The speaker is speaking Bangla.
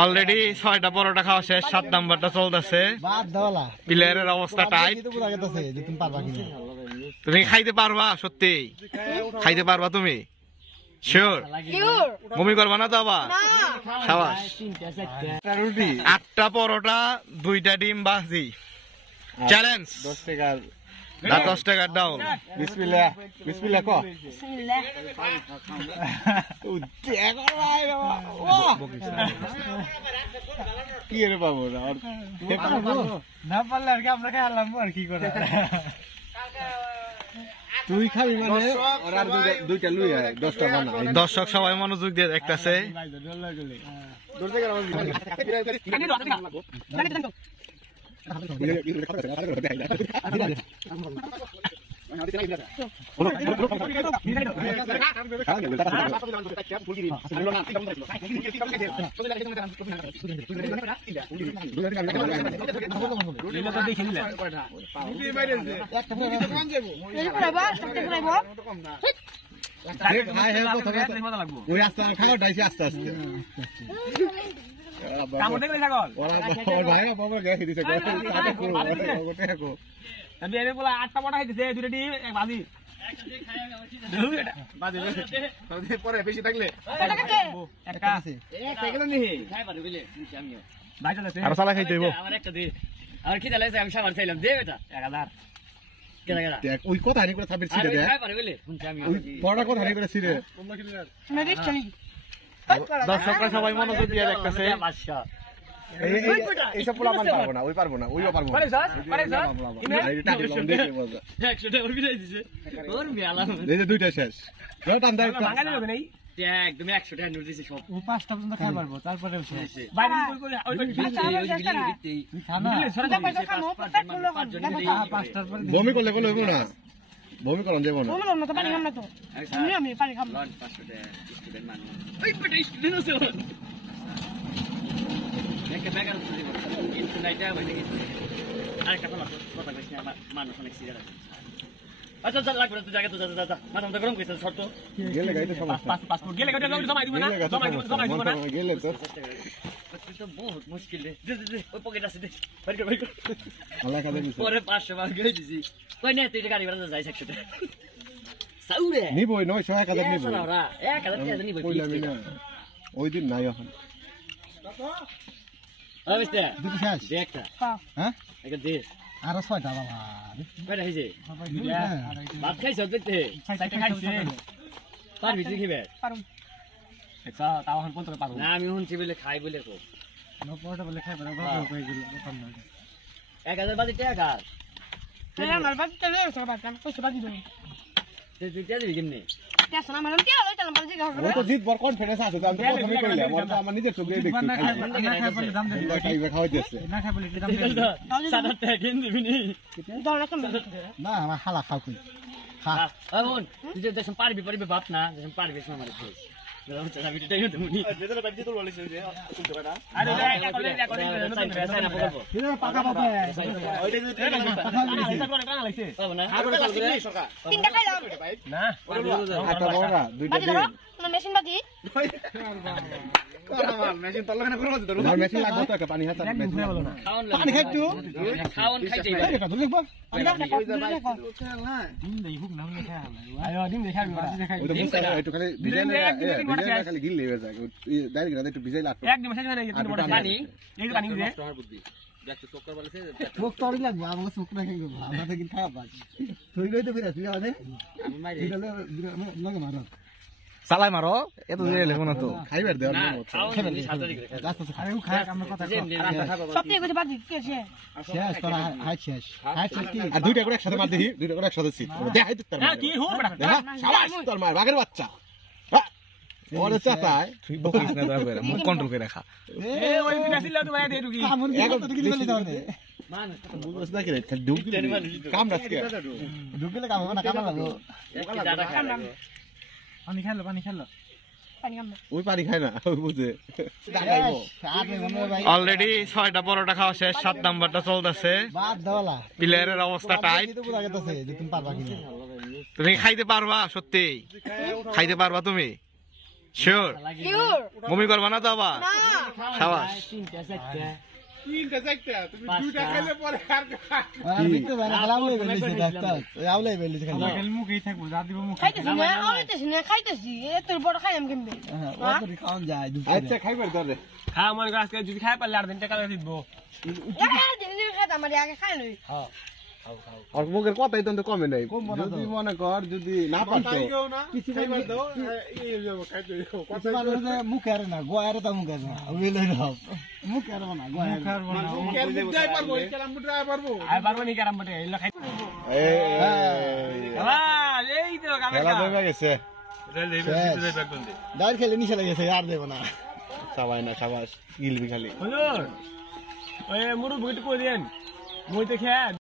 অলরেডি 6টা পরোটা খাওয়া শেষ, 7 নাম্বারটা চলতেছে। প্লেয়ারের অবস্থা টাইট। তুমি খাইতে পারবা? সত্যি খাইতে পারবা তুমি? শিওর? বমি করবা না তো আবার? সাবাস। 8টা পরোটা, 2টা ডিম ভাজি। চ্যালেঞ্জ 10 টাকার ডাউন। বিসমিল্লাহ বিসমিল্লাহ কো কি রে বাবু না পারলে আর কি আমরা খাইলাম আর কি করে। তুই খাবি মানে আর দুইটা লুই আয় 10টা বানা। দর্শক সবাই মনোযোগ দিয়ে দেখতেছে। আস্তে আস্তে আটটা পটা খাইতেছে, 2টা ডিম, 1 ভাজি। পরে বেশি থাকলে আর সালা খাইতে হইব। ওই কথা হানি করে থাকবে ছিড়ে দেয়, ওই পড়া কথা হানি করে ছিড়ে। দর্শকরা সবাই মনোযোগ দিয়ে দেখতেছে। এইসব পোলা পারবো না, ওই পারবো না, ওইও পারবো না। দুইটা শেষ একদম 100 টাকা নোট দিছি সব। 5টা পর্যন্ত খাই পারবো, তারপরে বমি করলে কোনো হইব না, বমি করলাম যাবো না। আচ্ছা আচ্ছা লাগবে তো জায়গা তো দাদা মাথা মাথা গরম কইছ শর্ত গেলে গাইতে সমস্যা, পাসপোর্ট গেলে গাইতে জমা দিবা না, জমা দিবা না গেলে তো তো বহুত মুশকিল রে। দে ওই পকেট আছে, দে বাইর কর বাইর কর। আল্লাহ কাছে দিছে পরে 500 টাকা গই দিছি। কই না তুই গাড়ি ভাড়া যাই 100 টাকা সাউরে নিবই 900 1000 নিবই ওরা 1000 টাকা নিবই কইলামি না, ওই দিন নাই এখন। অবস্থা দুটো শেষ দেখটা হ্যাঁ একটা দে আর 6টা বাবা কয়টা হইছে ভাত খাইছ দেখতে খাইছে পারবি তুই খাইবে পারুম আচ্ছা তাও এখন পর্যন্ত পারবো না। আমি শুনছি বলে খাই বলে কো নপড়টা বলে খাই বড় কই গেল কথা না 1000 বাজে টাকা আমার বাদ চলে এসে বাদ আমি কইছে বাদ দিই তুই তে দিবি কেমনে টেনশন আমার কি হলো চল বাদ দিই ও তো জিত বড় কনফিডেন্স আছে, আমি তো প্রথমে কইলাম আর আমার নিজের চোখে দেখছি না খাই বলে দাম দেব, খাইবে খাওয়াইতেছে না খাই বলে দাম দেব 7 টাকা কিন দিবি নি দরনা কম না আমার হালা খাও কই খা এখন তুই যে দেশম পারবি পারবি বাপ না দেশম পারবি না আমার কই আমি তো আমি টাইম দেবনি যেটা বাদ দিতে বলিস যে শুনতে পারা আরে এটা করে না বলবো এটা পাকা পাকা ওইটা যে এটা করে টাকা লাগছে পাবো না আর করে সরকার তিনটা খাইলাম না একটা বড়া দুইটা বাদ দিন দাও না মেশিন বাদ দিই মেশিন তল্লা কেন করব তো মেশিন লাগবে তো একটা পানি হাতে মেশিন বলো না পানি খাই তুই খাওন খাইতে এটা তো দেখবা পানি দাও আয়ো দিন দেখাবি বাদ দেখাবি ওই তো বুঝছ একটু খালি ভিজাই খালি গিল লেবে যায় ডাইরেক্ট না একটু ভিজাই লাগবে এক দিন মেশাজ মানে একটু বড় পানি এই পানি দে দেখতে চক্কর বলেছে চোখ তড়ি লাগবে আমাকে চোখ না খাইবো আমরা তো কিন খাওয়া বাকি তুই লইতে ফিরে তুই আনে আমি মারি এটা লাগে মারো চালাই মারো এত দেরি লাগবে না তো। খাইবার দেওয়ার না মত খাওন সাতরি করে গাছ তো খাই খাই আমরা কথা সত্যি কইতে বাদ দিই কে সে শেষ তোরা হাই শেষ কি আর দুইটা করে একসাথে মার দিই, দুইটা করে একসাথে ছিট দেখাই দিতে হ্যাঁ কি হো বড়া দেখা শাবাশ তোর মার বাঘের বাচ্চা ওরে চাতায় তুই বকিস না দয়া করে, মুখ কন্ট্রোল করে রাখা। এ ওই দিনা ছিল তো ভাই দে ঢুকি কামন কি দিলি তাহলে মান বুঝছ না কি রে ঢুক কাম রাখকে ঢুকলে কাম হবে না, কাম লাগবে জায়গা খাবে পানি খাইলো পানি খাম ওই পানি খায় না ওই বুঝে অলরেডি 6টা পরোটা খাওয়া শেষ, 7 নাম্বারটা চলতেছে। প্লেয়ারের অবস্থা টাইট। তুমি খাইতে পারবা? সত্যি খাইতে পারবা তুমি? শিওর বমি করবা না তো আবার সাবাস তিনটা চারটা তিনটা চারটা তুমি দুইটা খাইলে পরে আর খাইতেছি তোর বড় খাইলাম কেমবে আচ্ছা খাইবার ধরে খাওয়া মনে কর আজকে যদি খাই পারলে 8 দিন টাকা দিব খাইতাম আগে খাই লই আর মুখের কথাই তো কমে নাই যদি মনে কর যদি না পারতো কিছু খাইবার দাও এই যাব খাইতে মুখে আর না গোয়ার তা মুখে না ওই লই নাও মুখে আর না গোয়ার মুখে আর যাই পারবো কেরাম বুট যাই পারবো আই পারবো নি কারাম বটে এলা খাই এই তো খেলা দেবে গেছে ডাল খেলে নিচে লেগেছে আর দেব না সবাই না সাবাস গিলবি খালি হুজুর ওই মুরু বইতে কই দেন মই তো খেয়ে